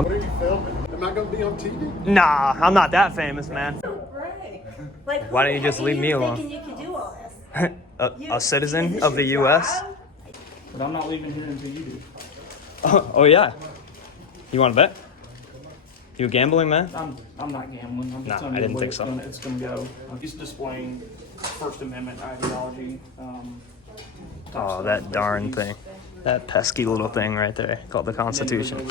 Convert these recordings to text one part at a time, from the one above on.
What are you filming? Am I going to be on TV? Nah, I'm not that famous, man. Right. Like, Why don't you just leave me alone? Thinking you could do all this? A citizen of the U.S.? But I'm not leaving here until you do. Oh yeah. You want to bet? You gambling, man? I'm not gambling. I'm just Nah, telling I you didn't the way think so. It's gonna go. It's displaying First Amendment ideology. Oh, that darn thing. That pesky little thing right there called the Constitution.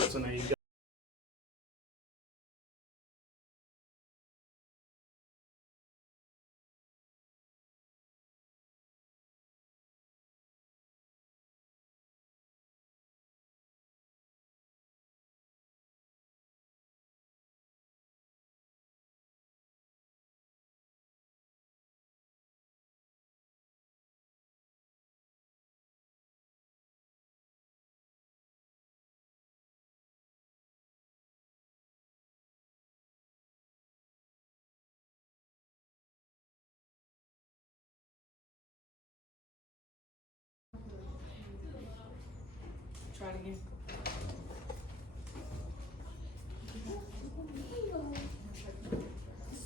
Try it again.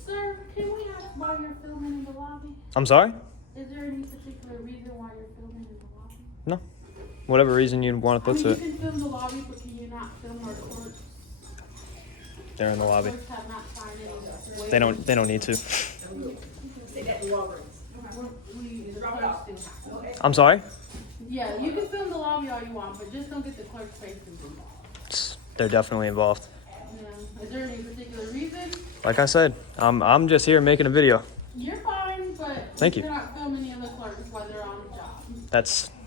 Sir, can we ask why you're filming in the lobby? I'm sorry? Is there any particular reason why you're filming in the lobby? No. Whatever reason you'd want to put to You it. can film the lobby, but can you not film our courts? They're in the lobby. Courts have not signed any. They don't need to. Say that to Walgreens. I'm sorry? Yeah, you can film the lobby all you want, but just don't get the clerk's faces involved. They're definitely involved. Yeah. Is there any particular reason? Like I said, I'm just here making a video. You're fine, but Thank you. you're not filming any other clerks while they're on the job.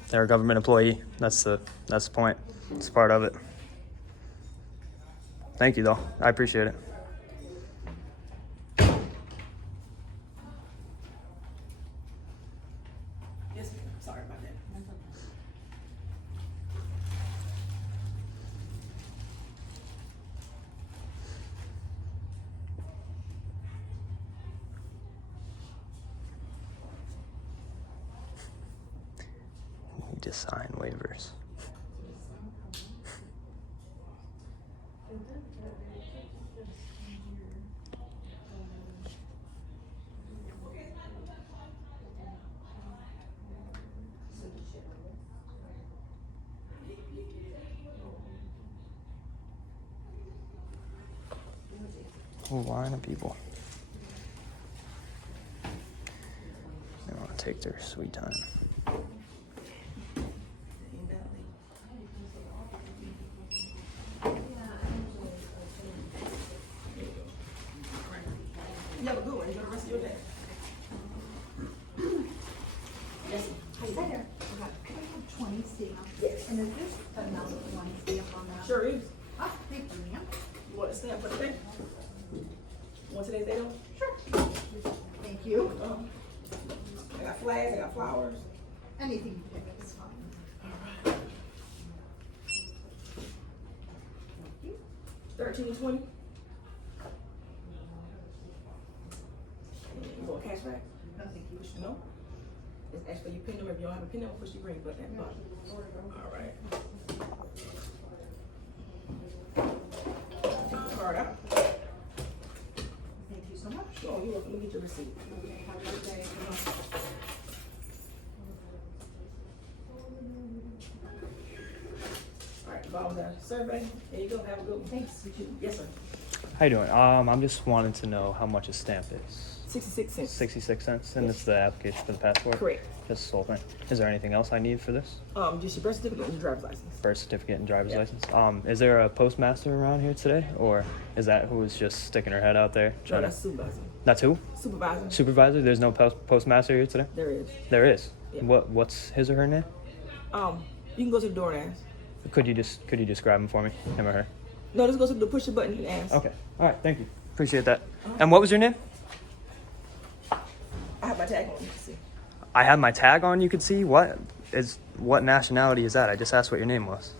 They're a government employee. That's the point. It's part of it. Thank you though. I appreciate it. Yes, sorry about that. Need to sign waivers. Whole line of people. They want to take their sweet time. You have a good one. Enjoy the rest of your day. Yes. Hi there. I have 20 stamps. Yes. And is this another one stamp on that? Sure is. Oh, thank you, ma'am. You want a stamp for today? Want today's date on? Sure. Thank you. I got flags, I got flowers. Anything you pick is fine. 1320. You want cash back? No, thank you. No? It's actually your pin number. If you don't have a pin number, push your green button at the bottom. All right. Take the card out. Thank you so much. Oh, you're welcome. Let me get your receipt. Okay, have a good day. All right, bottom of the survey. There you go. Have a good one. Thanks, you too. Yes, sir. How you doing? I'm just wanting to know how much a stamp is. 66 cents. 66 cents, and this is the application for the passport? Correct. Just this whole thing. Is there anything else I need for this? Just your birth certificate and your driver's license. Birth certificate and driver's Yeah. license. Is there a postmaster around here today, or is that who is just sticking her head out there No, trying that's to? supervisor. That's who? Supervisor. Supervisor. There's no postmaster here today. There is. There is. Yeah. What's his or her name? You can go to the door and ask. Could you just grab him for me, him or her? No, just go to the push the button and ask. Okay. All right. Thank you. Appreciate that. And what was your name? I have my tag on. You can see. I have my tag on. You could see what nationality is that? I just asked what your name was.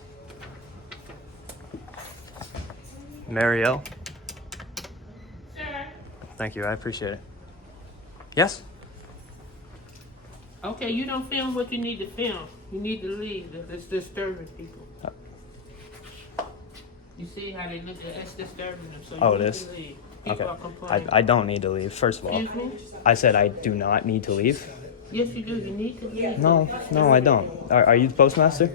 Marielle. Sure. Thank you. I appreciate it. Yes. Okay, you don't film what you need to film. You need to leave. It's disturbing people. You see how they look at that's disturbing them. So you Oh, it need is? to leave. People Okay. are complaining. I don't need to leave, first of all. Excuse me? I said I do not need to leave. Yes, you do. You need to leave. No, I don't. Are you the postmaster?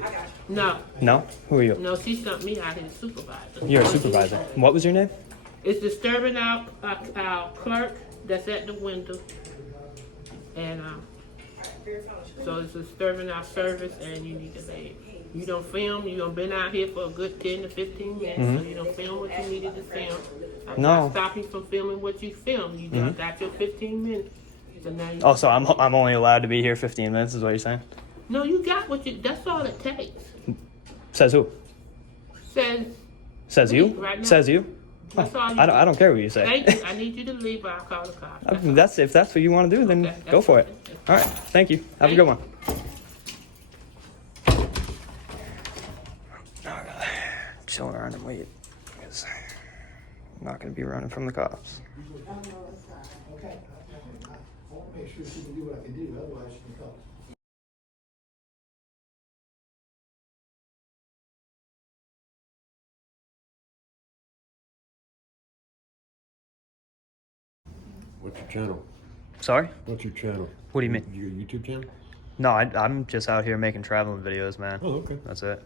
No, No? Who are you? no, she sent me out here to supervise. You're a supervisor. What was your name? It's disturbing our clerk that's at the window. And so it's disturbing our service and you need to leave. You don't film, you done been out here for a good 10 to 15 minutes, so you don't film what you needed to film. I'm No. not stopping you from filming what you filmed. You done got your 15 minutes. So now you Oh, so I'm only allowed to be here 15 minutes is what you're saying? No, you got what you, that's all it takes. Says who? Says Says you? right now. Says you? That's all you I don't care what you say. Thank you. I need you to leave or I'll call the cops. If that's what you want to do, then Okay, go that's for it. fine. All right. Thank you. Have a good one. I gotta chill around and wait because I'm not gonna be running from the cops. Okay. I want to make sure she can do what I can do, otherwise she can call. What's your channel? Sorry? What's your channel? What do you mean? Your YouTube channel? No, I'm just out here making traveling videos, man. Oh, okay. That's it.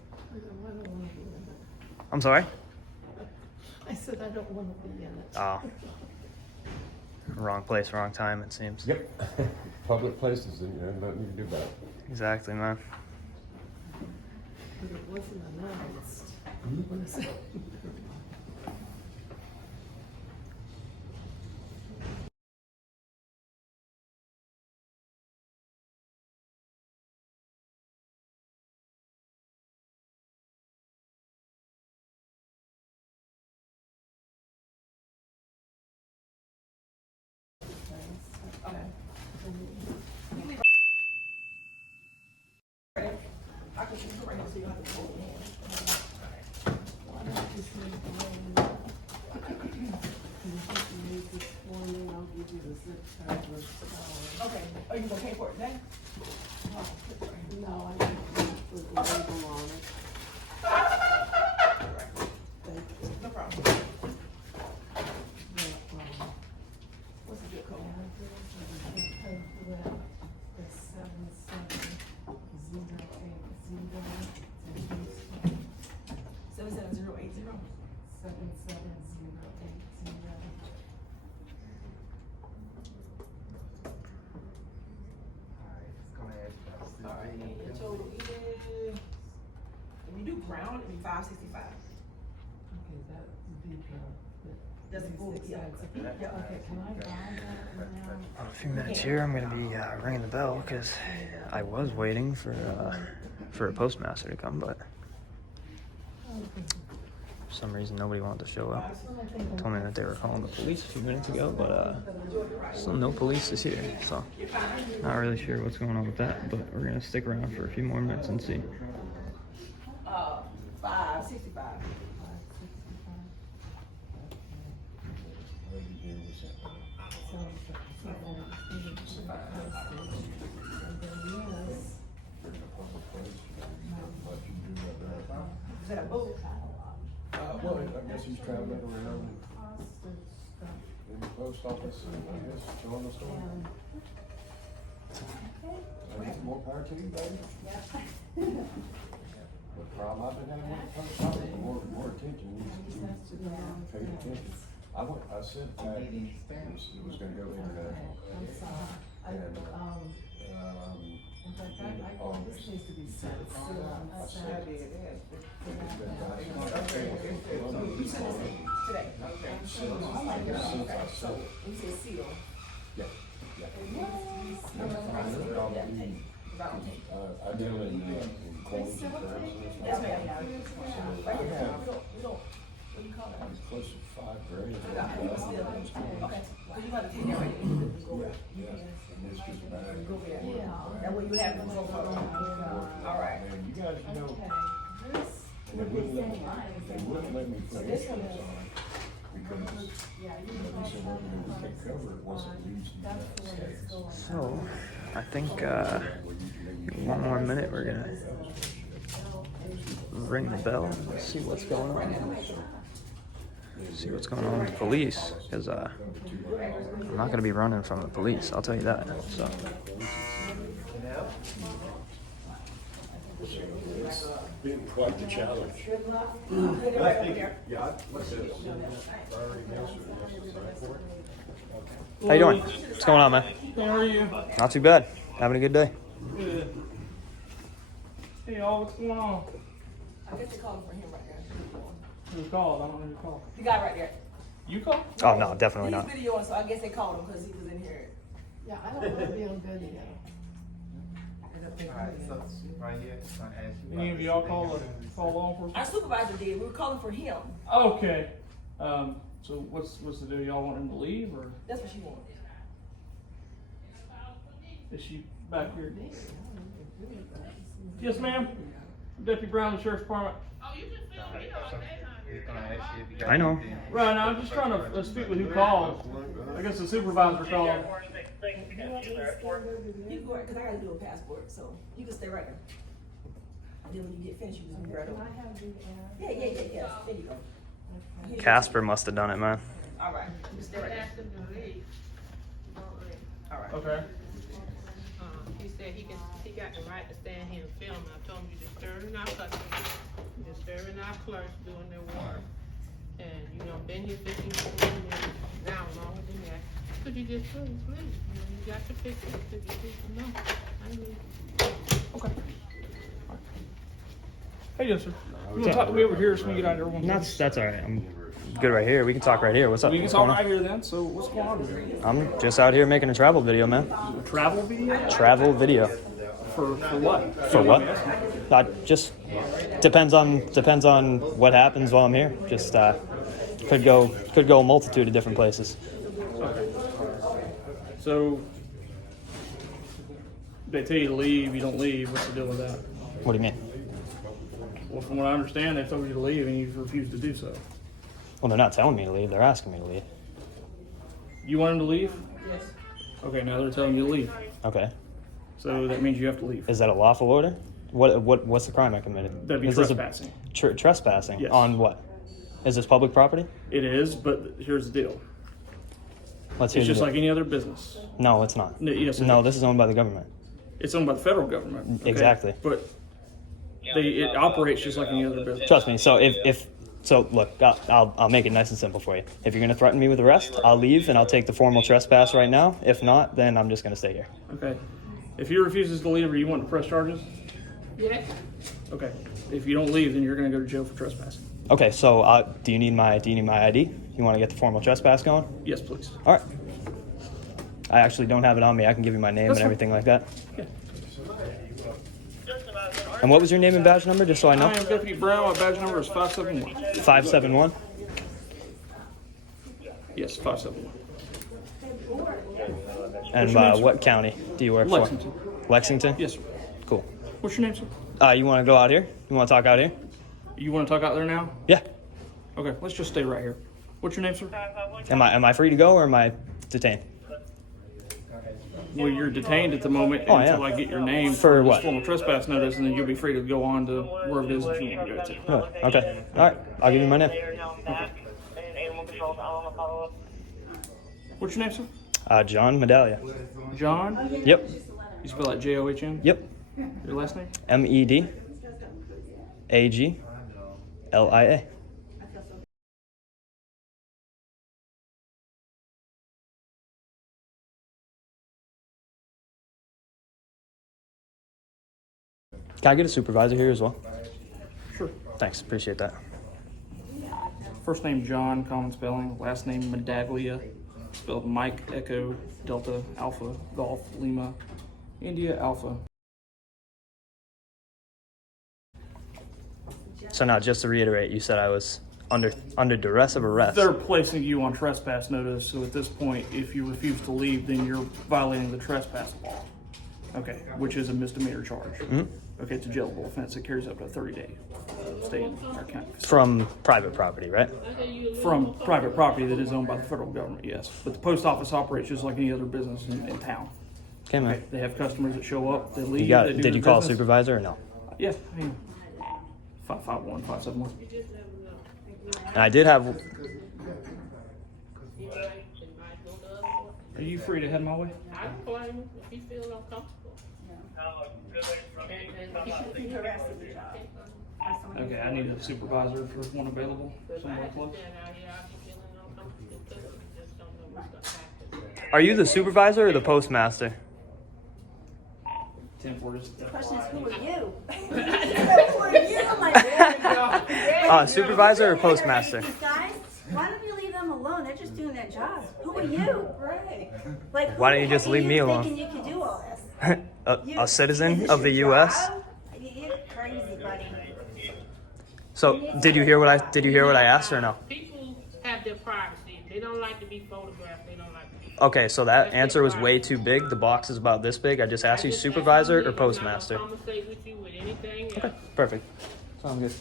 I'm sorry? I said I don't want to be in it. Oh. Wrong place, wrong time, it seems. Yep. Public places, and nothing you can do about it. Exactly, man. But it wasn't announced. When I said- Okay, are you gonna pay for it now? No, I didn't put the label on it. No problem. What's the good code? It's 77080. 77080. 77080. Alright, your total is, if you do ground, it'd be 565. Okay, that would be That's a full, yeah. Yeah, okay, can I buy that now? In a few minutes here, I'm gonna be ringing the bell because I was waiting for a postmaster to come, but for some reason nobody wanted to show up. Told me that they were calling the police a few minutes ago, but still no police is here, so not really sure what's going on with that. But we're gonna stick around for a few more minutes and see. 565. Is that a boat? Well, I guess he's traveling around in the post office and I guess showing the store. I need more power to you, baby. The problem I've been having with the post office, more attention needs to be paid attention. I sent back, it was gonna go international. And, August. I said, Today. since I sold it. You say seal. Yeah, yeah. I deal in coins and currencies. Yes, ma'am. Right here. We don't, what do you call I'm that? close to $5 grand. Okay. Well, you gotta take that right here. Yeah. And it's just bad. Go there. That way you have control for it. All right. And you guys, you know, Okay, this, they wouldn't let me put insurance on it because, they said revenue we can't cover it wasn't used in the United States. So I think one more minute we're gonna ring the bell and see what's going on. See what's going on with the police, because I'm not going to be running from the police, I'll tell you that. So It's been quite the challenge. how you doing? What's going on, man? How are you? Not too bad. Having a good day. Good. Hey, y'all, what's going on? I guess they called for him right there. Who called? I don't know who called. The guy right there. You called? Oh no, definitely not. He's videoing, so I guess they called him because he was in here. Yeah, I don't want to be on video. Any of y'all call law enforcement? Our supervisor did. We were calling for him. Okay. So what's the deal? Y'all want him to leave, or That's what she wanted. is she back here? Yes, ma'am. Deputy Brown, the Sheriff's Department. Oh, you can film me all day, honey. I know. Right now, I'm just trying to speak with who called. I guess the supervisor called. You can go right, because I got to do a passport, so you can stay right there. And then when you get finished, you can move right over. Yeah. There you go. Here's your- Casper must have done it, man. All right. You can stay right there. Ask him to leave. All right. Okay. He said he got the right to stand here and film. I told him you're disturbing our customers, you're disturbing our clerks doing their work. And, you know, been here 15 minutes, now longer than that. Could you just please leave? You know, you got your picture, could you please, no, I mean. Okay. Hey, yes, sir. You want to talk to me over here so we get out of there? That's all right. I'm good right here. We can talk right here. What's up? We can What's talk going on? right here then. So what's going on? I'm just out here making a travel video, man. Travel video? Travel video. For what? For what? Just depends on what happens while I'm here. Just could go a multitude of different places. So they tell you to leave, you don't leave. What's the deal with that? What do you mean? Well, from what I understand, they told you to leave and you've refused to do so. Well, they're not telling me to leave. They're asking me to leave. You want them to leave? Yes. Okay, now they're telling you to leave. Okay. So that means you have to leave. Is that a lawful order? What's the crime I committed? That'd be Is this trespassing. Trespassing? Yes. On what? Is this public property? It is, but here's the deal. Let's hear It's the just deal. like any other business. No, it's not. No, yes, it No, is. this is owned by the government. It's owned by the federal government. Okay? Exactly. But it operates just like any other business. Trust me. So so look, I'll make it nice and simple for you. If you're gonna threaten me with arrest, I'll leave and I'll take the formal trespass right now. If not, then I'm just gonna stay here. Okay. If he refuses to leave, are you wanting to press charges? Yes. Okay. If you don't leave, then you're going to go to jail for trespassing. Okay. So do you need my ID? You want to get the formal trespass going? Yes, please. All right. I actually don't have it on me. I can give you my name That's and fine. everything like that. Yeah. And what was your name and badge number, just so I know? I am Deputy Brown. My badge number is 571. 571. Yes, 571. And your name, sir? what county do you work Lexington. for? Lexington. Yes, sir. Cool. What's your name, sir? You want to go out here? You want to talk out here? You want to talk out there now? Yeah. Okay, let's just stay right here. What's your name, sir? Am I free to go or am I detained? Well, you're detained at the moment Oh, I until am. I get your name For this what? formal trespass notice, and then you'll be free to go on to where it is that you want to go to. Really? Okay. All right. I'll give you my name. What's your name, sir? John Medallia. John? Yep. You spell that John? Yep. Your last name? MEDAGLIA. Can I get a supervisor here as well? Sure. Thanks. Appreciate that. First name John, common spelling. Last name Medaglia, spelled Mike, Echo, Delta, Alpha, Golf, Lima, India, Alpha. So now, just to reiterate, you said I was under duress of arrest. They're placing you on trespass notice, so at this point, if you refuse to leave, then you're violating the trespass law. Okay, which is a misdemeanor charge. Mm-hmm. Okay, it's a jailable offense. It carries up to 30 days. Stay in our county. From private property, right? From private property that is owned by the federal government, yes. But the post office operates just like any other business in town. Okay, man. Okay, they have customers that show up, they leave. You got they it. do Did their you call a business. supervisor or no? Yeah, I mean, 551, 571. You just never know. And I did have. You might go the other way. Are you free to head my way? I don't blame him if he feels uncomfortable. And He harassed the job. Okay, I need a supervisor for one available, somewhere close. Are you the supervisor or the postmaster? 10-4. The question is, who are you? Who are you? I'm like, there you go. Supervisor or postmaster? These guys, why don't you leave them alone? They're just doing their job. Who are you? Right. Like, Why don't you just leave me alone? Thinking you can do all this? A citizen Is this of the your U.S. job? You're crazy, buddy. So did you hear what I asked or no? People have their privacy. They don't like to be photographed. They don't like to be. Okay, so that answer was way too big. The box is about this big. I just asked you supervisor or postmaster. Conversate with you with anything else. Okay, perfect. Sounds good.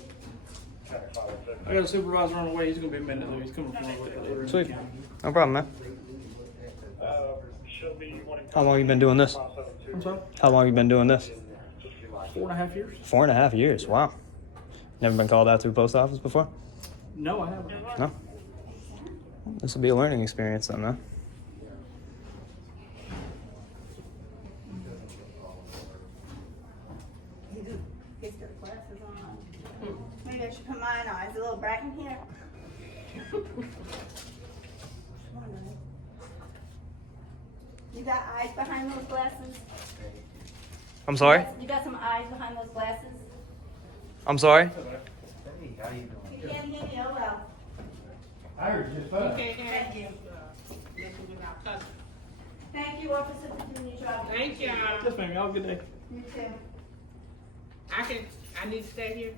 I got a supervisor on the way. He's gonna be a minute though. He's coming from later. Sweet. No problem, man. How long you been doing this? I'm sorry? How long you been doing this? 4.5 years? 4.5 years. Wow. Never been called out to a post office before? No, I haven't. No. This will be a learning experience then, man. He's got glasses on. Maybe I should put mine on. Is it a little bright in here? You got eyes behind those glasses? I'm sorry? You got some eyes behind those glasses? I'm sorry? You can't hear me, oh well. I heard just Okay, Thank you. listen without cussing. Thank you, officer, for doing your job. Thank y'all. Yes, ma'am. Y'all have a good day. You too. I need to stay here.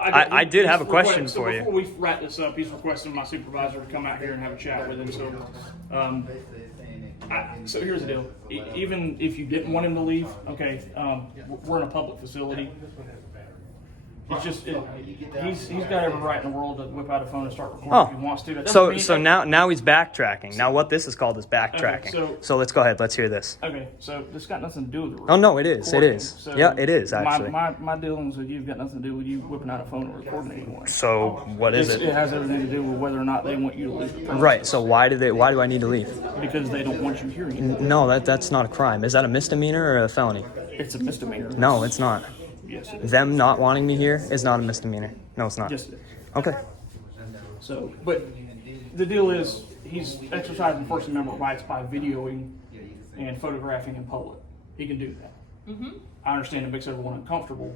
I did have a question for you. Before we wrap this up, he's requesting my supervisor to come out here and have a chat with him. So here's the deal. Even if you didn't want him to leave, okay, we're in a public facility. It's just he's got every right in the world to whip out a phone and start recording if he wants to. That doesn't mean So now he's backtracking. Now what this is called is backtracking. Okay, so let's go ahead. Let's hear this. Okay, so this got nothing to do with the Oh no, it is. It recording. is. So Yeah, it is actually. My dealings with you've got nothing to do with you whipping out a phone and recording anymore. So what is It it? has everything to do with whether or not they want you to leave the premises. Right. So why do I need to leave? Because they don't want you hearing it. No, that's not a crime. Is that a misdemeanor or a felony? It's a misdemeanor. No, it's not. Yes, it is. Them not wanting me here is not a misdemeanor. No, it's not. Yes, it is. Okay. So, but the deal is he's exercising First Amendment rights by videoing and photographing in public. He can do that. I understand it makes everyone uncomfortable,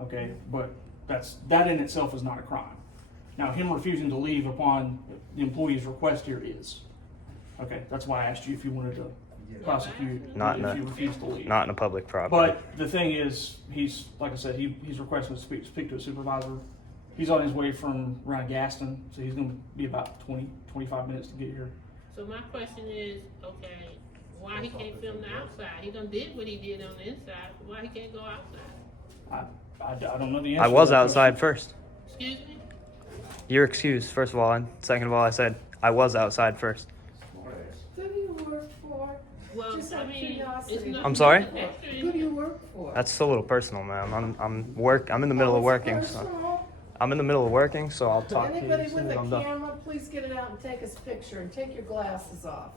okay, but that in itself is not a crime. Now, him refusing to leave upon the employee's request here is. Okay, that's why I asked you if you wanted to prosecute Not if in a- you refused to leave. Not in a public property. But the thing is, he's like I said, he's requesting to speak to a supervisor. He's on his way from around Gaston, so he's going to be about 25 minutes to get here. So my question is, okay, why he can't film the outside? He done did what he did on the inside. Why he can't go outside? I don't know the answer. I was to that outside first. Excuse me? You're excused, first of all, and second of all, I said I was outside first. Who do you work for? Well, Just I out of mean, curiosity. it's not. I'm sorry? Who do you work for? That's a little personal, ma'am. I'm in the middle of working, so Personal? I'm in the middle of working, so I'll talk to you Anybody as soon with as a I'm done. camera, please get it out and take us a picture and take your glasses off.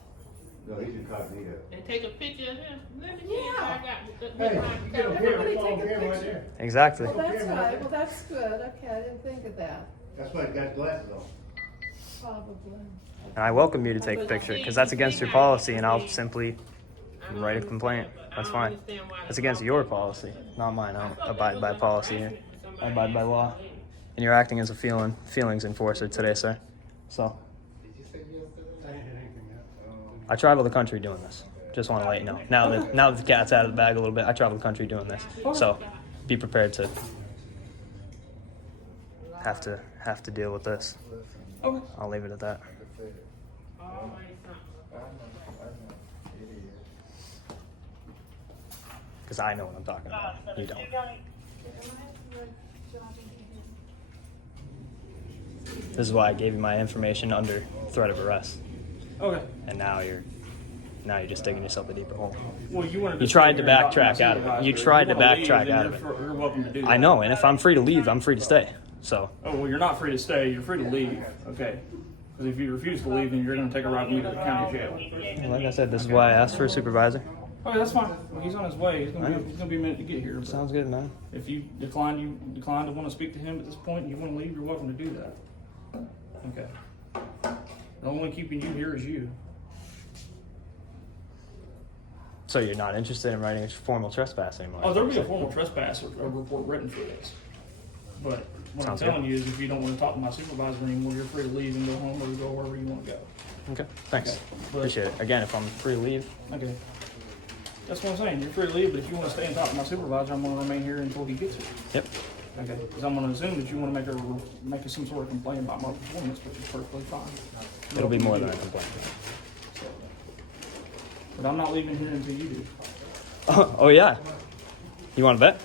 No, he's incognito. And take a picture of him. Let me see Yeah. if I got the Hey, you get a Everybody camera, take a camera right picture. there. Exactly. Well, that's right. Well, that's good. Okay, I didn't think of that. That's why he got his glasses on. Probably. And I welcome you to take a picture because that's against your policy, and I'll simply write a complaint. That's fine. That's against your policy, not mine. I don't abide by policy here. I abide by law. And you're acting as a feelings enforcer today, sir. So I travel the country doing this. Just want to let you know. Now that the cat's out of the bag a little bit, I travel the country doing this. So be prepared to have to deal with this. Okay. I'll leave it at that. Because I know what I'm talking about. You don't. This is why I gave you my information under threat of arrest. Okay. And now you're now you're just digging yourself a deeper hole. Well, you wanted You to tried stay to here and talk to my backtrack out of it. supervisor. You If tried to wanna leave, backtrack then out of it. You're welcome to do that. I know, and if I'm free to leave, I'm free to stay. So, Oh, well, you're not free to stay. You're free to leave. Okay. Because if you refuse to leave, then you're going to take a ride with me to the county jail. like I said, this is why I asked for a supervisor. Okay, that's fine. Well, he's on his way. He's going to be a minute to get here. But Sounds good, man. if you decline to want to speak to him at this point and you want to leave, you're welcome to do that. Okay. The only keeping you here is you. So you're not interested in writing a formal trespass anymore? Oh, there'll be a formal trespass report written for this. But what Sounds I'm telling good. you is if you don't want to talk to my supervisor anymore, you're free to leave and go home or go wherever you want to go. Okay, thanks. Okay, but- Appreciate it. Again, if I'm free to leave, Okay. That's what I'm saying. You're free to leave, but if you want to stay and talk to my supervisor, I'm going to remain here until he gets here. yep. Okay. Because I'm going to assume that you want to make some sort of complaint about my performance, which is perfectly fine. It'll be more than a complaint. So, but I'm not leaving here until you do. Oh yeah. You want to bet?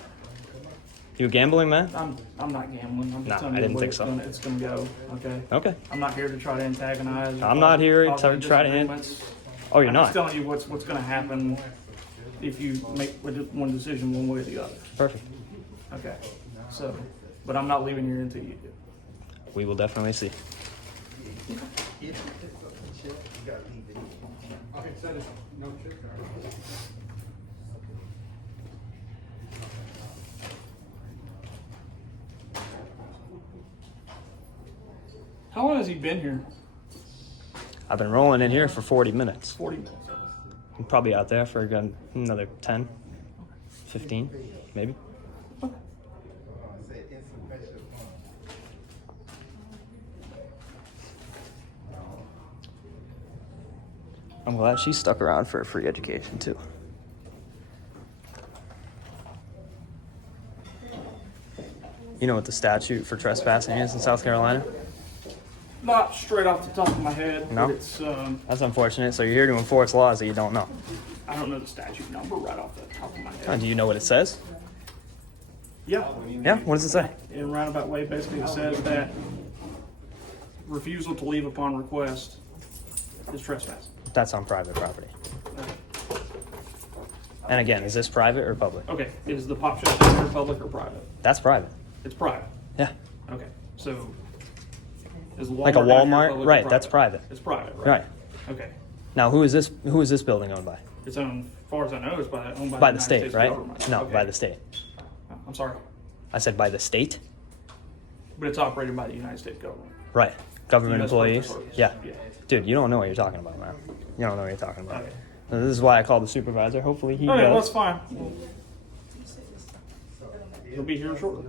You a gambling man? I'm not gambling. I'm just Nah, telling I you didn't the way think so. It's going to go. Okay. Okay. I'm not here to try to antagonize. I'm not here cause to any try to disagreements. Oh, you're I'm not? just telling you what's going to happen if you make one decision one way or the other. Perfect. Okay. So, but I'm not leaving here until you do. We will definitely see. How long has he been here? I've been rolling in here for 40 minutes. 40 minutes. I'm probably out there for another 10, 15, maybe. I'm glad she stuck around for a free education too. You know what the statute for trespassing is in South Carolina? Not straight off the top of my head, No? but it's, That's unfortunate. So you're here to enforce laws that you don't know. I don't know the statute number right off the top of my Oh, head. do you know what it says? Yeah. Yeah, what does it say? In a roundabout way, basically it says that refusal to leave upon request is trespass. That's on private property. And again, is this private or public? Okay, is the pop shop in here public or private? That's private. It's private. Yeah. Okay, so is Walmart Like a down here Walmart? public or Right, that's private. It's private, right? Right. Okay. Now, who is this building owned by? It's owned, as far as I know, it's owned by By the the United state, States right? government. No, Okay. by the state. I'm sorry, I said by the state? but it's operated by the United States government. Right. Government US Postal employees? Service. Yeah. Yeah. Dude, you don't know what you're talking about, man. You don't know what you're talking about. Okay. This is why I called the supervisor. Hopefully he Okay, well, that's does. fine. He'll be here shortly.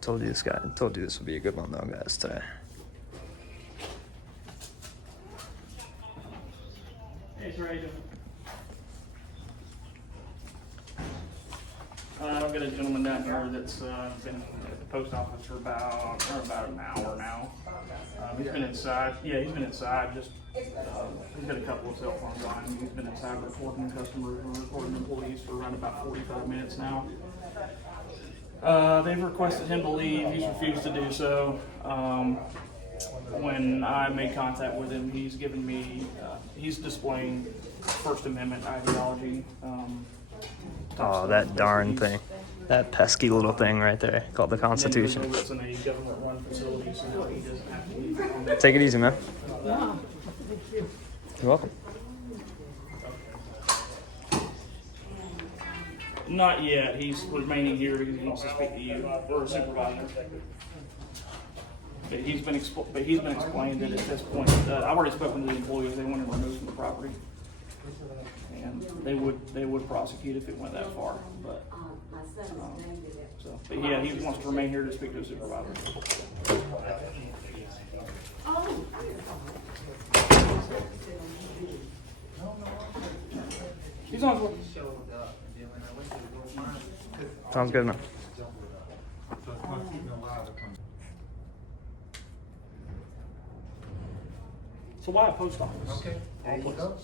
Told you this would be a good one though, guys, today. Hey, sir, how you doing? I've got a gentleman down here that's been at the post office for about an hour now. He's been inside. Yeah, he's been inside. Just he's got a couple of cell phones on him. He's been inside recording customers and recording employees for around about 45 minutes now. They've requested him to leave. He's refused to do so. When I made contact with him, he's given me, he's displaying First Amendment ideology. Oh, that darn thing. That pesky little thing right there called the Constitution. It's in a government-run facility, so he doesn't have to leave. Take it easy, man. You're welcome. Not yet. He's remaining here because he wants to speak to you or a supervisor. But he's been explained that at this point, I've already spoken to the employees. They want him removed from the property, and they would prosecute if it went that far. But but yeah, he wants to remain here to speak to a supervisor. He's on his way. Sounds good, man. So why a post office? Okay, there you go.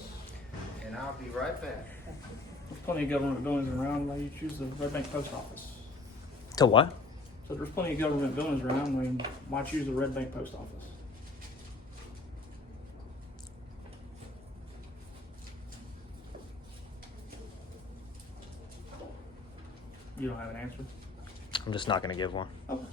And I'll be right back. There's plenty of government buildings around. Why you choose the Red Bank post office? To what? So there's plenty of government buildings around. I mean, why choose the Red Bank Post Office? You don't have an answer? I'm just not gonna give one. Okay.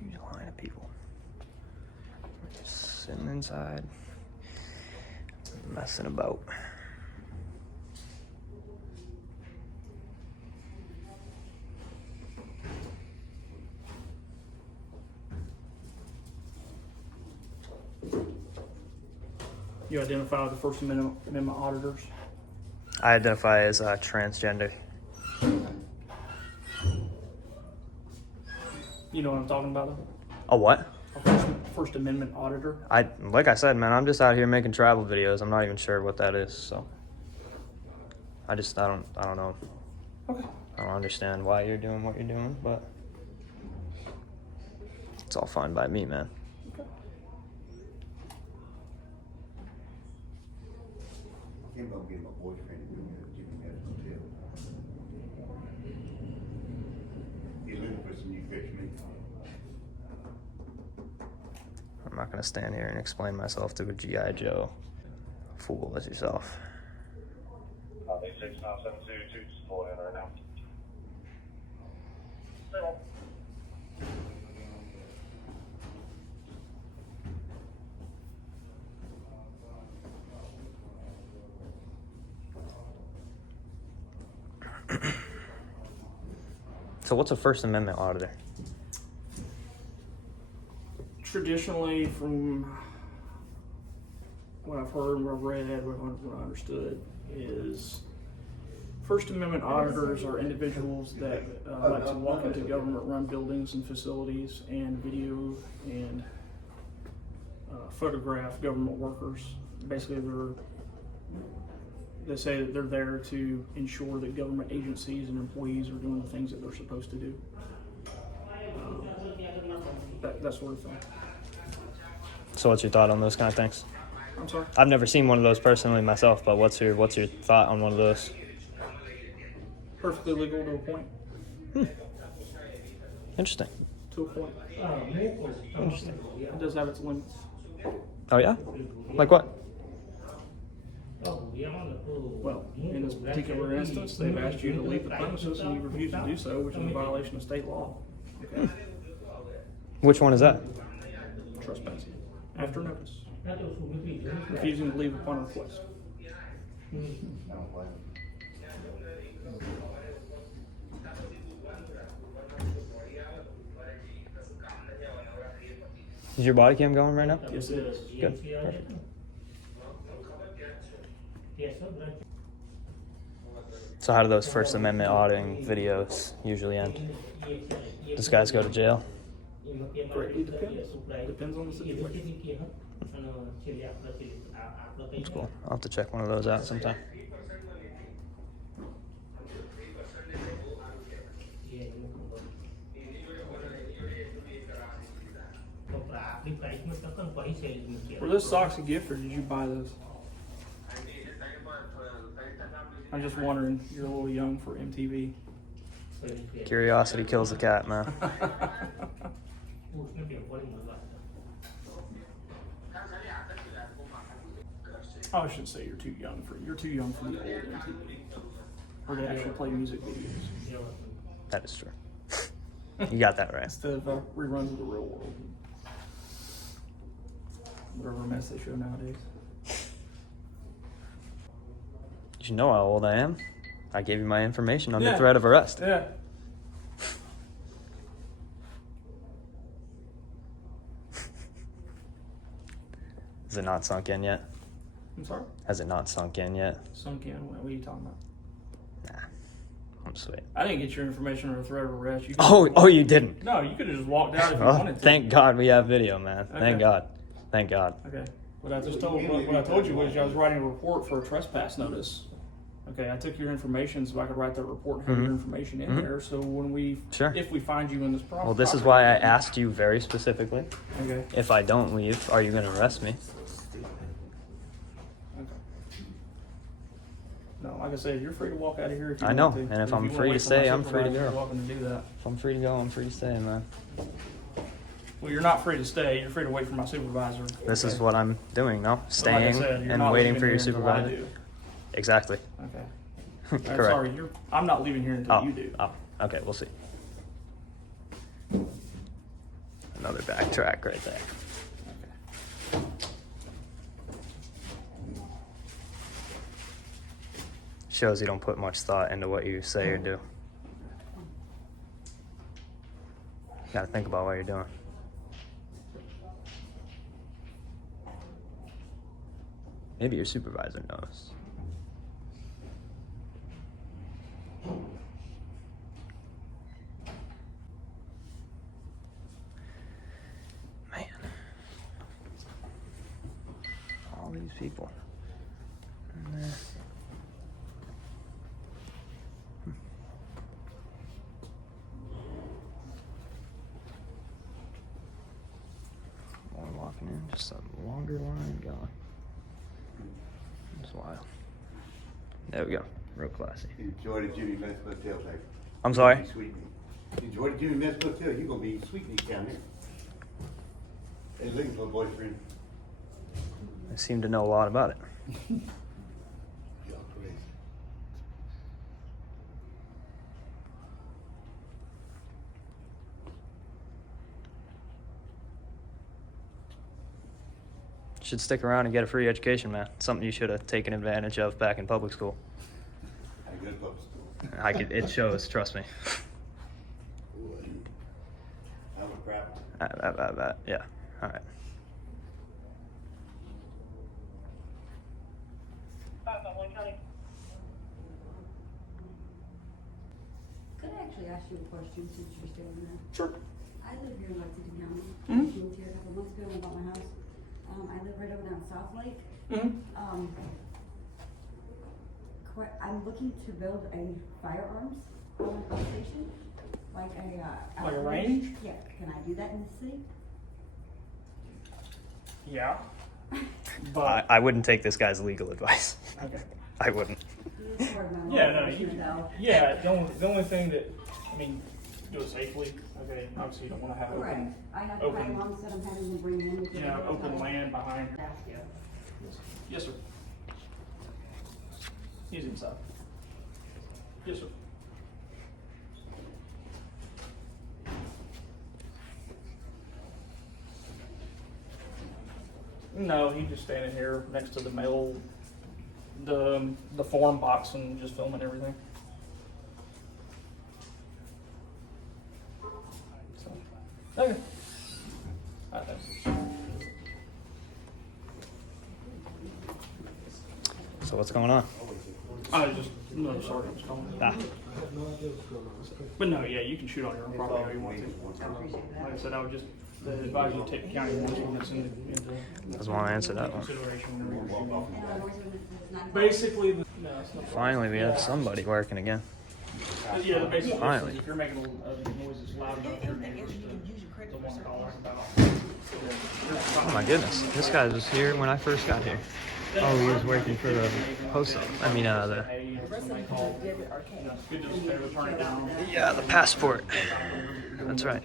Huge line of people. Just sitting inside, messing about. You identify with the First Amendment auditors. I identify as transgender. You know what I'm talking about? A what? A First Amendment auditor. Like I said, man, I'm just out here making travel videos. I'm not even sure what that is, so I don't know. Okay. I don't understand why you're doing what you're doing, but it's all fine by me, man. Came up getting my boyfriend to give me that hotel. He's looking for some new fresh meat. I'm not gonna stand here and explain myself to a G.I. Joe. Fool as yourself. 6972, just pull in right now. So what's a First Amendment auditor? Traditionally, from what I've heard, what I've read, what I understood, is First Amendment auditors are individuals that like to walk into government-run buildings and facilities and video and photograph government workers. Basically, they say that they're there to ensure that government agencies and employees are doing the things that they're supposed to do. That sort of thing. So what's your thought on those kind of things? I'm sorry? I've never seen one of those personally myself, but what's your thought on one of those? Perfectly legal to a point. Interesting. To a point. Interesting. It does have its limits. Oh yeah? Like what? Well, in this particular instance, they've asked you to leave the premises and you refuse to do so, which is a violation of state law. Okay? Which one is that? Trespassing. After notice. Refusing to leave upon request. Is your body cam going right now? Yes, it is. Good. Perfect. So how do those First Amendment auditing videos usually end? Does guys go to jail? Greatly depends. Depends on the situation. That's cool. I'll have to check one of those out sometime. Were those socks a gift or did you buy those? I'm just wondering, you're a little young for MTV. Curiosity kills the cat, man. I shouldn't say you're too young for the old MTV. Where they actually play music videos. That is true. You got that right. Instead of reruns of the real world. Whatever mess they show nowadays. You know how old I am. I gave you my information under Yeah. threat of arrest. Yeah. Has it not sunk in yet? I'm sorry? Has it not sunk in yet? Sunk in. What are you talking about? Nah, I'm sweet. I didn't get your information under threat of arrest. You Oh, you didn't? No, you could have just walked out if you Oh, wanted to. thank God we have video, man. Okay. Thank God. Thank God. Okay. What I told you was I was writing a report for a trespass notice. Okay, I took your information so I could write that report and have your information in there. So when we, Sure. if we find you in this problem, Well, this is why I asked you very specifically. Okay. If I don't leave, are you going to arrest me? Okay. No, like I said, you're free to walk out of here if you I know, want to. and if I'm you wanna free to wait for stay, my I'm free to supervisor, go. You're welcome to do that. If I'm free to go, I'm free to stay, man. Well, you're not free to stay. You're free to wait for my supervisor. This is Okay? what I'm doing, no? But like I Staying said, you're and not waiting leaving for your here until I supervisor. do. Exactly. Okay. Correct. I'm sorry, I'm not leaving here until Oh, you do. oh, okay, we'll see. Another backtrack right there. Shows you don't put much thought into what you say or do. Gotta think about what you're doing. Maybe your supervisor knows. Man. All these people. And, more walking in, just a longer line going. It's wild. There we go. Real classy. Enjoy the Jimmy Mess Hotel, baby. I'm sorry? Sweetney. Enjoy the Jimmy Mess Hotel. You're gonna be Sweetney down there. Hey, looking for a boyfriend. I seem to know a lot about it. Y'all crazy. Should stick around and get a free education, man. Something you should have taken advantage of back in public school. I go to public school. It shows, trust me. I'm a crap. Yeah, all right. Could I actually ask you a question since you're still in there? Sure. I live here in Lexington County. Mhm. I moved here a couple months ago and bought my house. I live right over down South Lake. Mm-hmm. I'm looking to build a firearms station, like a. Like a range? Yeah, can I do that in the city? Yeah. But I wouldn't take this guy's legal advice. okay. I wouldn't. This is part of my Yeah, no, motivation, you, though. yeah, the only thing that, I mean, do it safely, okay, obviously you don't wanna have Correct. open, I have open- firearms that I'm having them bring in. you know, open land behind. Ask you. Yes, sir. He's inside. Yes, sir. No, he's just standing here next to the mail, the form box and just filming everything. So, okay. All right, thanks. So what's going on? I was just, no, sorry, I was calling. Ah. But no, yeah, you can shoot on your own property if you want to. Like I said, I would just advise you to take the county ordinance into Doesn't want to answer that one. consideration whenever you're shooting. Basically, no, it's not. Finally, we have somebody working again. Yeah, basically, Finally. if you're making a noise that's loud enough, your neighbors to want to call us about. Oh my goodness, this guy was here when I first got here. Oh, he was working for the post office. I mean, the passport. That's right.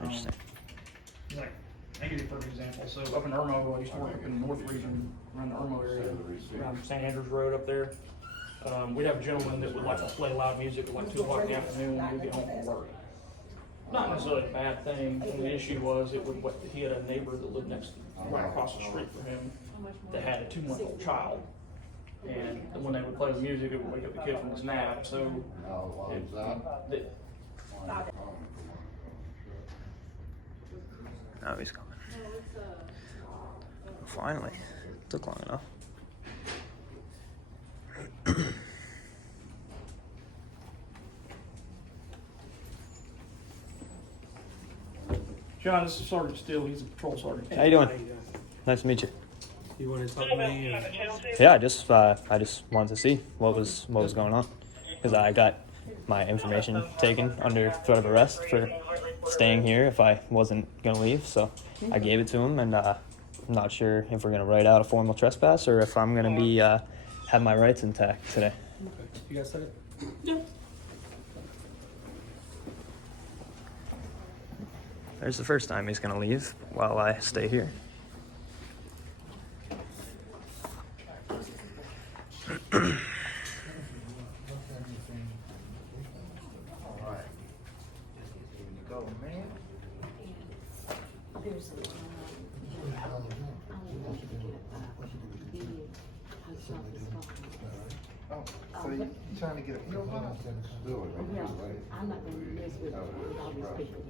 Interesting. Like, I'll give you a perfect example. So up in Irmo, I used to work up in the North Region around the Irmo area, around St. Andrews Road up there. We'd have a gentleman that would like to play loud music at like 2 o'clock in the afternoon when we get home from work. Not necessarily a bad thing. And the issue was he had a neighbor that lived right across the street from him that had a 2-month-old child. And when they would play the music, it would wake up the kid from his nap. So Now he's coming. Finally. Took long enough. John, this is Sergeant Steele. He's a patrol sergeant. How you doing? Nice to meet you. You want to talk to me? Yeah, I just wanted to see what was going on, because I got my information taken under threat of arrest for staying here if I wasn't gonna leave. So I gave it to him, and I'm not sure if we're gonna write out a formal trespass or if I'm gonna be have my rights intact today. You guys said it? Yeah. There's the first time he's gonna leave while I stay here. So you trying to get a feel for it? Yeah, I'm not gonna mess with all these people.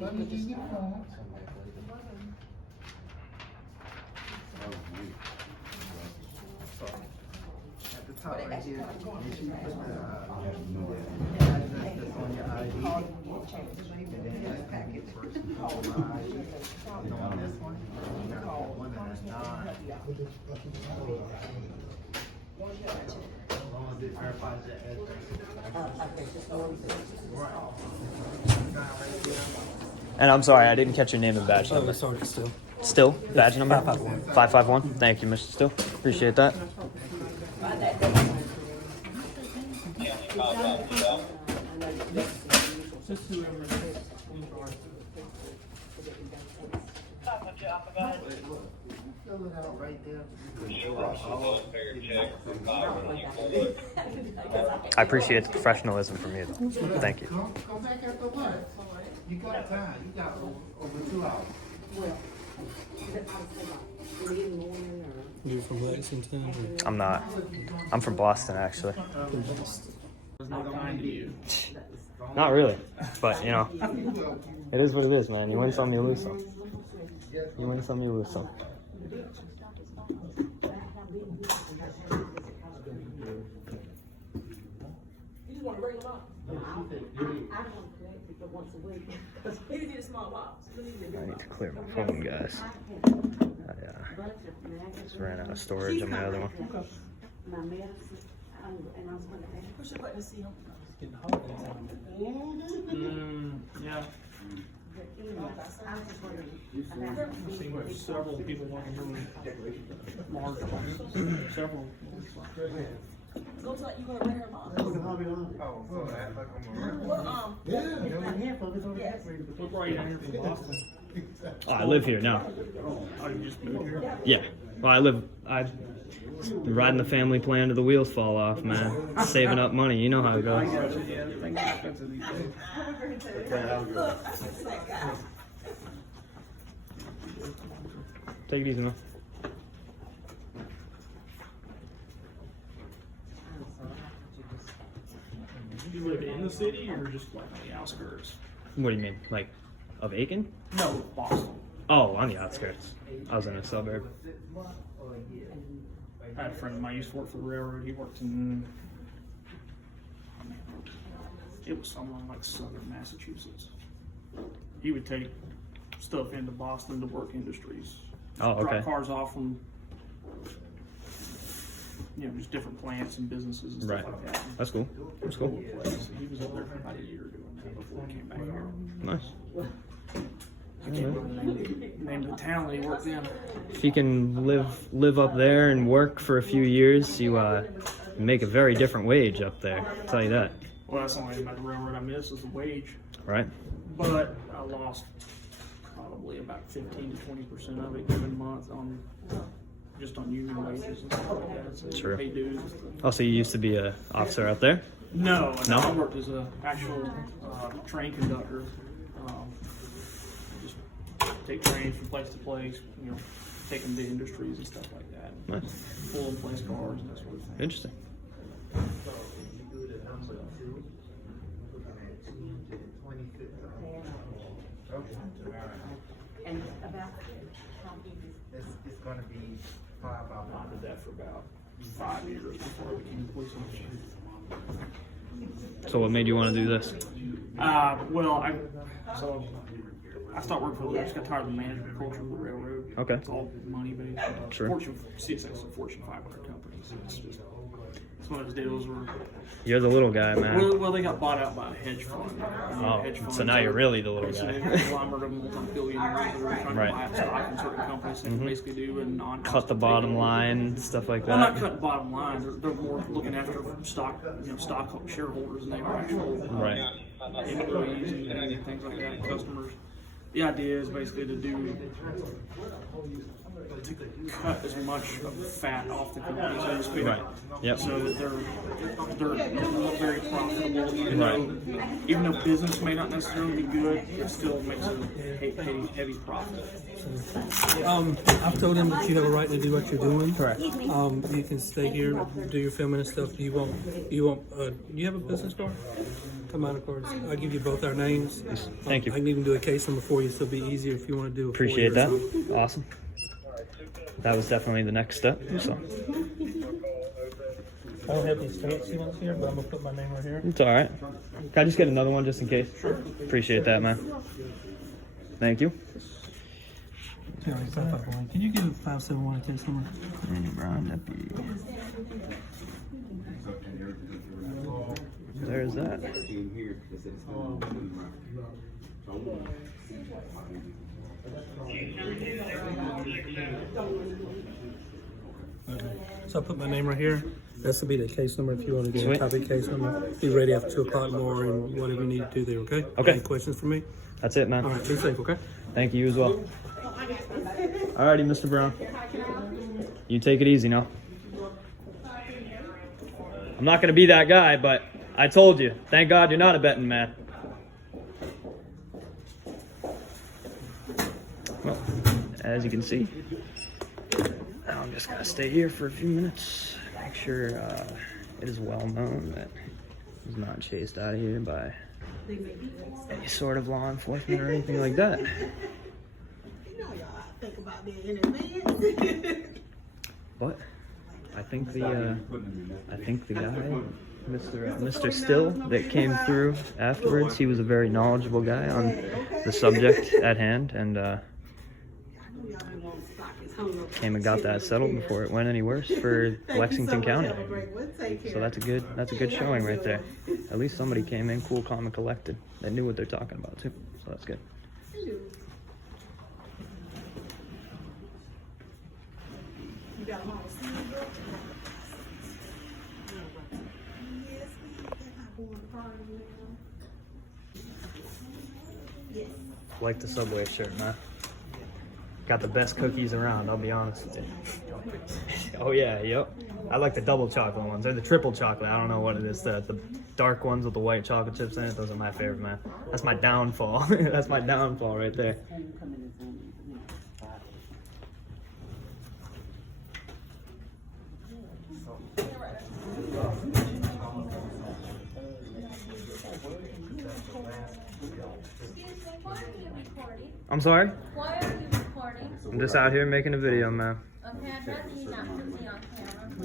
But if you just- At the top right here, you should put the address that's on your ID. And then this package, my ID. And on this one, you gotta put one that has 9. As long as it verifies the address. And I'm sorry, I didn't catch your name and badge number. Sergeant Still. Still? Badge number? 551. 551. Thank you, Mr. Still. Appreciate that. Fill it out right there. I appreciate the professionalism from you, though. Thank you. Come back after lunch. You got time. You got over 2 hours. You from Lexington? Or? I'm not. I'm from Boston, actually. Was not kind to you. Not really, but you know, it is what it is, man. You win some, you lose some. You win some, you lose some. You just want to bring them up. I don't collect it but once a week. He just need a small box. I need to clear my phone, guys. I just ran out of storage on my other one. My medicine, and I was gonna ask. Push your button to see him. Yeah. I was just wondering about. I've seen several people wanting to march. Several. Looks like you're gonna rent her box. Oh, so act like I'm Well, Look right down here from Boston. Oh, I live here now. Oh, you just moved here? Yeah. Well, I've been riding the family plan till the wheels fall off, man. Saving up money, you know how it goes. Yeah, things are expensive these days. Take it easy, man. You live in the city or just like on the outskirts? What do you mean? Like, of Aiken? No, Boston. Oh, on the outskirts. I was in a suburb. I had a friend of mine used to work for the railroad. He worked in, it was somewhere in like southern Massachusetts. He would take stuff into Boston to work industries. Oh, okay. Drop cars off from, you know, just different plants and businesses and stuff Right. like that. That's cool. That's cool. Place. He was up there for about a year doing that before he came back here. Nice. I can't remember the name of the town that he worked in. If you can live up there and work for a few years, you make a very different wage up there. I'll tell you that. Well, that's the only thing about the railroad I miss is the wage. Right? But I lost probably about 15 to 20% of it given month on just on union wages and stuff like that. So True. pay dues. Oh, so you used to be an officer out there? No, No? I worked as an actual train conductor. Just take trains from place to place, you know, take them to industries and stuff like that. Nice. Full in place cars and that sort of thing. Interesting. And about how big It's gonna be 5 hours. I did that for about 5 years before I became a police officer. So what made you want to do this? Well, I started working for the, I just got tired of the management culture of the railroad. Okay. It's all money based. Sure. Fortune CSX is a Fortune 500 company, so it's one of those deals where. You're the little guy, man. Well, they got bought out by a hedge fund. Oh, Hedge funds so now you're really the little So guy. they have a conglomerate of multi-billionaires that are trying Right. to buy up stock in certain companies that can basically do a non. Cut the bottom line, stuff like Well, not that. cutting bottom line. They're more looking after stock, stock shareholders than they are actual Right. employees and things like that, customers. The idea is basically to cut as much of the fat off the company, so to speak. Right. Yep. So that they're very profitable. Even though business may not necessarily be good, it still makes a heavy profit. I've told him that you have a right to do what you're doing. Correct. You can stay here, do your filming and stuff. You have a business card? Come on, of course. I'll give you both our names. Thank you. I can even do a case number for you, so it'll be easier if you want to do it. Appreciate that. Awesome. That was definitely the next step. So I don't have these fancy ones here, but I'm gonna put my name right here. it's all right. Can I just get another one just in case? Sure. Appreciate that, man. Thank you. Can you give 571 a case number? Randy Brown, deputy. There's that. So I put my name right here. This will be the case number if you want to get Sweet. a copy of the case number. Be ready after 2 o'clock more and whatever you need to do there, okay? Okay. Any questions for me? That's it, man. All right, be safe, okay? Thank you as well. Alrighty, Mr. Brown. You take it easy now. I'm not gonna be that guy, but I told you. Thank God you're not a betting man. Well, as you can see, I'm just gonna stay here for a few minutes. Make sure it is well known that he's not chased out of here by any sort of law enforcement or anything like that. Think about that in advance. But I think the guy, Mr. Still, that came through afterwards, he was a very knowledgeable guy on the subject at hand, and came and got that settled before it went any worse for Lexington County. So that's a good showing right there. At least somebody came in cool, calm, and collected. They knew what they're talking about too. So that's good. You got them all sealed up? Yes, I'm going to party now. Yes. Like the Subway shirt, man. Got the best cookies around, I'll be honest with you. Oh yeah, yep. I like the double chocolate ones. They're the triple chocolate. I don't know what it is. The dark ones with the white chocolate chips in it. Those are my favorite, man. That's my downfall. That's my downfall right there. I'm sorry? Why are you recording? I'm just out here making a video, man. Okay, I'd rather you not put me on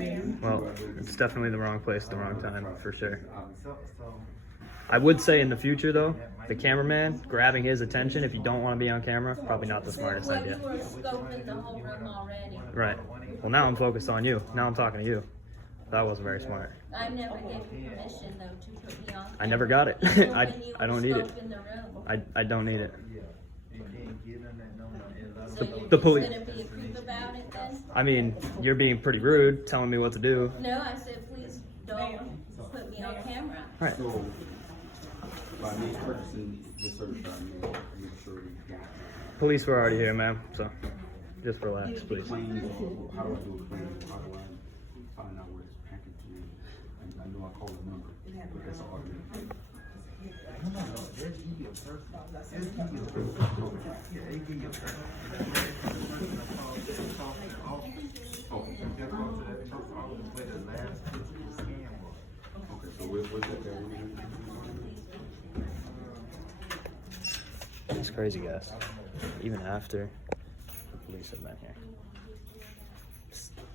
camera. Well, it's definitely the wrong place, the wrong time, for sure. I would say in the future, though, the cameraman grabbing his attention if you don't want to be on camera, probably not the smartest Well, idea. you were scoping the whole room already. Right. Well, now I'm focused on you. Now I'm talking to you. That wasn't very smart. I never gave you permission, though, to put me on camera. I never got it. Even I when you don't were need it. scoping the room. I don't need it. So The you're just police. gonna be a creep about it then? I mean, you're being pretty rude, telling me what to do. No, I said, please don't put me on camera. Right. So, by me purchasing the certified mail, make sure you got Police were already here, ma'am. So, just relax, please. claims, or how do I do a claim? How do I find out where this package is? And I know I call the number, but that's all I do. Okay, so where's that guy? It's crazy, guys. Even after the police have been here,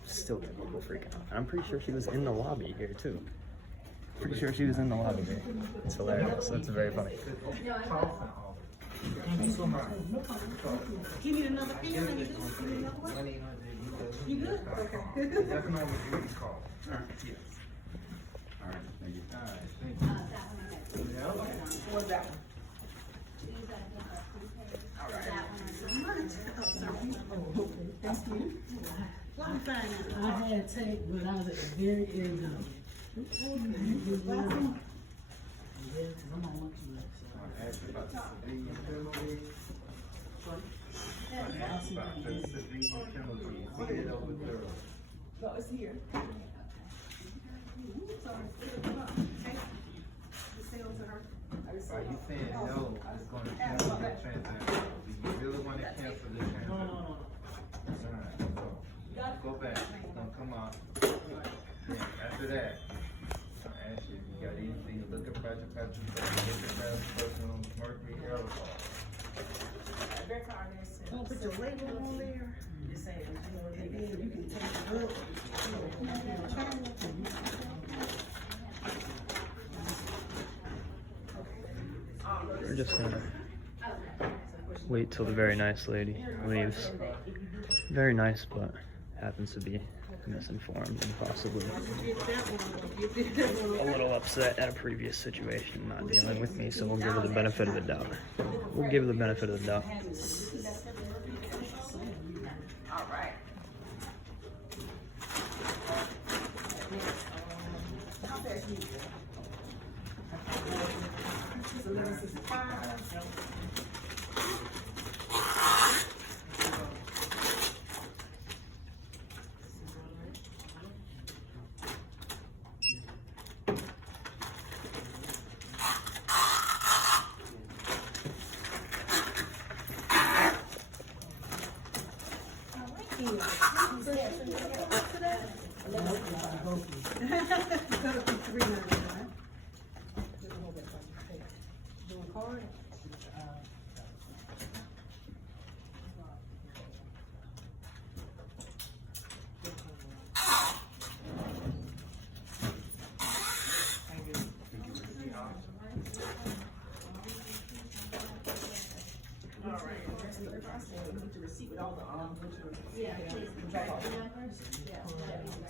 still get people freaking out. And I'm pretty sure she was in the lobby here too. Pretty sure she was in the lobby here. It's hilarious. That's very funny. Thank you so much. You need another pen? I need this. You need another one? 1-800, You good? Okay. That's the number you can call. Yes. All right, thank you. All right, thank you. Yeah. What's that one? Thank you. Let me find it. I had tape, but I was at the very end of it. Yeah, 'cause I'm on lunch break, so. I asked about the civilian penalty. I asked about the civilian penalty. We did over there. No, it's here. Are you saying no, it's gonna cancel the transaction? Do you really wanna cancel the transaction? No. Alright, so, go back, it's gonna come out. Then after that, I ask you, you got anything to look at about your personal mercury alcohol? Don't put your label on there. Just saying, you know, And then you can take it up. We're just gonna wait till the very nice lady leaves. Very nice, but happens to be misinformed and possibly a little upset at a previous situation not dealing with me, so we'll give her the benefit of the doubt. We'll give her the benefit of the doubt. all right. How fast you? It's 11:65.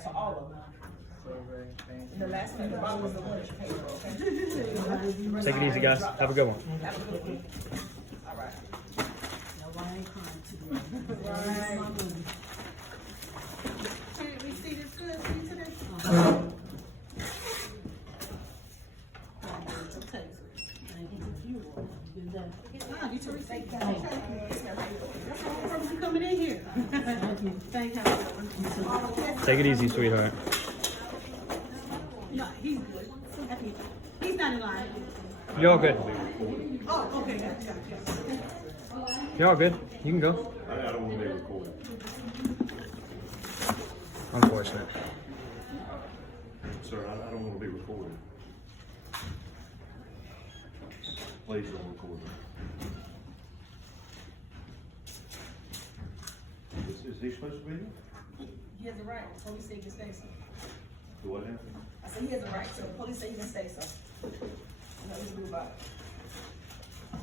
So all of them. The last one, the bottom was the one that you paid for, okay? Take it easy, guys. Have a good one. Have a good one. All right. Nobody ain't crying today. Can we see this good for you today? You took receipt. That's all from you coming in here. Thank you. Take it easy, sweetheart. No, he's good. He's not in line. You're all good. Oh, okay, gotcha. You're all good. You can go. I don't want to be recorded. Unfortunate. Sir, I don't want to be recorded. Please don't record me. Is he supposed to be here? He has a right, police say he can stay so. Do what happened? I said he has a right, so the police say he can stay so. Nothing to do about it.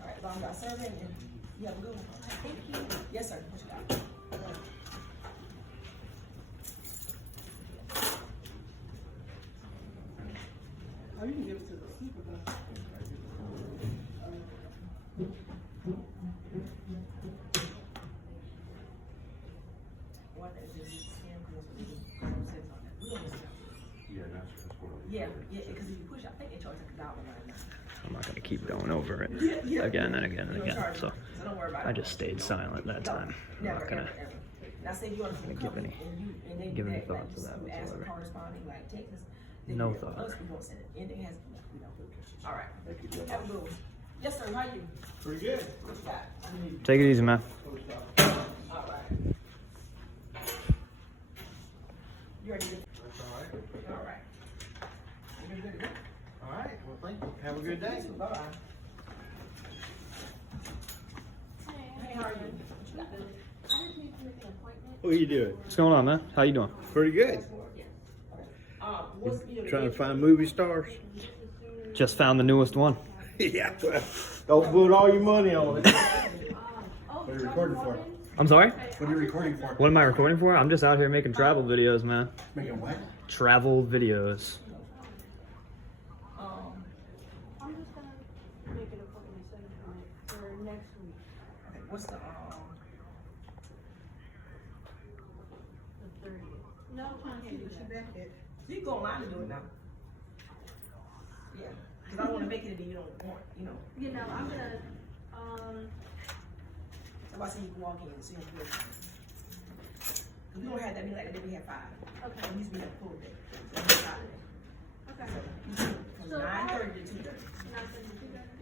All right, long got survey and you have a good one. Thank you. Yes, sir. What you got? Oh, you can give it to the supervisor. Yeah, that's what I. Yeah, because if you push, I think they charge like $1 right now. I'm not gonna keep going over it again and again and again. So don't worry about it. I just stayed silent that time. I'm Never, not gonna ever, ever. Now say you want to give any give any thought to that ask for whatsoever. corresponding like Texas. No thought. Most people won't send it. Anything has, you know. All right. Have a good one. Yes, sir. How are you? Pretty good. What you got? Take it easy, man. All right. You ready? That's all right. All right. You're good to go. All right, well, thank you. Have a good day. Bye bye. Hey, how are you? What you got? I just need to make an appointment. What are you doing? What's going on, man? How you doing? Pretty good. What's, you know, Trying to find movie stars. Just found the newest one. Yeah, don't put all your money on it. What are you recording for? I'm sorry? What are you recording for? What am I recording for? I'm just out here making travel videos, man. Making what? Travel videos. I'm just gonna make an appointment for next week. Okay, what's the 30th. No, I can't do that. So you go online and do it now. Yeah, cause I don't wanna make it that you don't want, you know. You know, I'm gonna, So I say you can walk in and see them do it. Cause we don't have that many like that, we have 5. Okay. At least we have a full day. So we have 5 today. okay. From 9:30 to 2:30.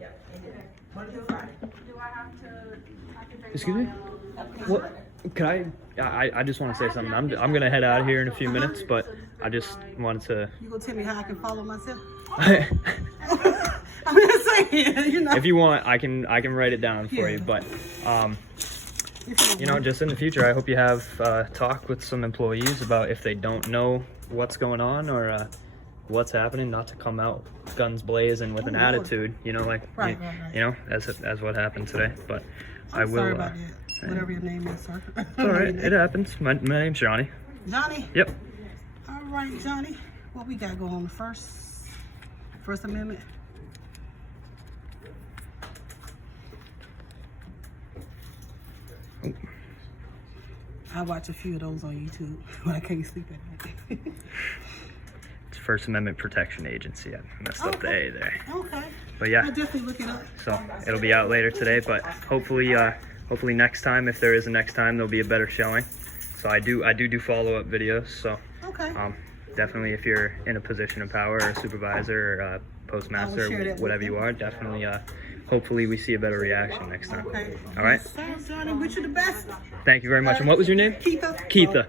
Yeah, and then Monday through Friday. Do I have to Excuse me? What? Can I just want to say something. I'm gonna head out of here in a few minutes, but I just wanted to. You gonna tell me how I can follow myself? I'm just saying, you know. If you want, I can write it down for you. But you know, just in the future, I hope you have talk with some employees about if they don't know what's going on or what's happening, not to come out guns blazing with an attitude. You know, like Right. you know, as what happened today. But I will. Sorry about that. Whatever your name is, sir. It's all right. It happens. My name's Johnny. Johnny? Yep. All right, Johnny. What we got going on? First Amendment? I watch a few of those on YouTube, but I can't sleep at night. It's First Amendment Protection Agency. I messed up the A there. Okay. But yeah. I'll definitely look it up. So it'll be out later today, but hopefully next time, if there is a next time, there'll be a better showing. So I do follow-up videos. So okay. Definitely, if you're in a position of power, or a supervisor, or a postmaster, or whatever you are, definitely. Hopefully, we see a better reaction next time. Okay. All right. Yes, Johnny, wish you the best. Thank you very much. And what was your name? Keitha. Keitha.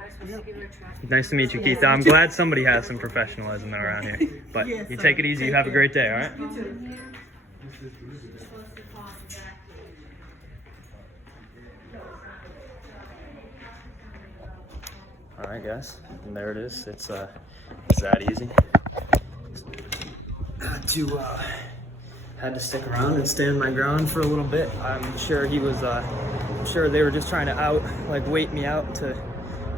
Nice to meet you, Keitha. I'm glad somebody has some professionalism around here. But Yes, you sir. take it easy. You have a great day. All right. You too. All right, guys, and there it is. It's that easy. Had to stick around and stand my ground for a little bit. I'm sure he was. I'm sure they were just trying to wait me out to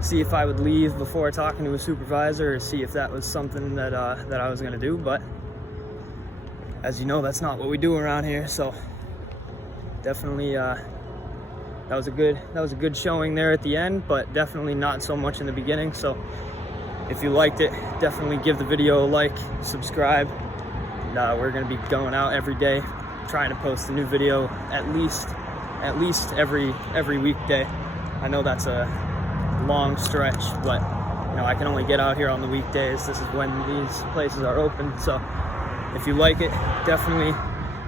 see if I would leave before talking to a supervisor, or see if that was something that I was gonna do. But as you know, that's not what we do around here. So definitely. That was a good showing there at the end, but definitely not so much in the beginning. So if you liked it, definitely give the video a like, subscribe. And, we're gonna be going out every day, trying to post a new video at least every weekday. I know that's a long stretch, but you know, I can only get out here on the weekdays. This is when these places are open. So if you like it, definitely.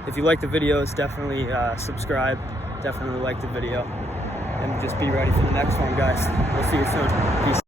If you like the videos, definitely subscribe. Definitely like the video, and just be ready for the next one, guys. We'll see you soon. Peace.